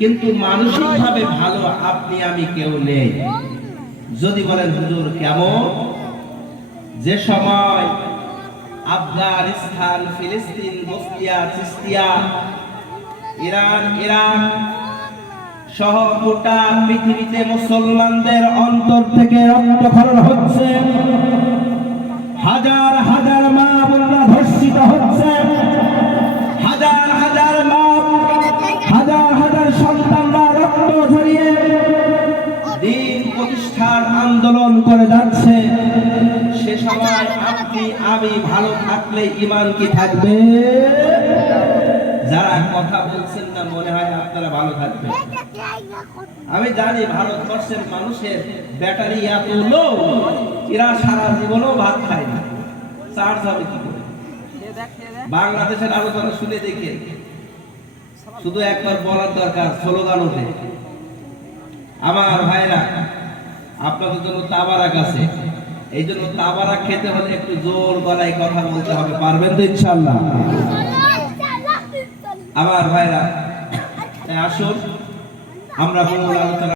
কিন্তু মানসিকভাবে ভালো আপনি আমি কেউ নেই। যদি বলেন হুজুর কেমন, যে সময় আফগানিস্তান, ফিলিস্তিন, বসনিয়া, চিস্তিয়া, ইরান, ইরাক সহ গোটা পৃথিবীতে মুসলমানদের অন্তর থেকে রক্তক্ষরণ হচ্ছে, হাজার হাজার মা বোনেরা ধর্ষিত হচ্ছে, হাজার হাজার মা, হাজার হাজার সন্তানরা রক্ত ঝরিয়ে দিন প্রতিষ্ঠার আন্দোলন করে যাচ্ছে, সে সময় আপনি আমি ভালো থাকলে ঈমান কি থাকবে? যারা কথা বলছেন না মনে হয় আপনারা ভালো থাকবেন। আমি জানি ভারতবর্ষের মানুষের ব্যাটারি এত লো, এরা সারা জীবনও ভাত খায় না, চার্জ হবে কি করে? বাংলাদেশের আলোচনা শুনে দেখে শুধু একবার বলার দরকার, স্লোগান ওঠে। আমার ভাইরা, আপনাদের জন্য তাবারাক আছে, এই জন্য তাবারাক খেতে হলে একটু জোর গলায় কথা বলতে হবে। পারবেন তো ইনশাআল্লাহ? আমার ভাইরা, আসুন আমরা মূল আলোচনা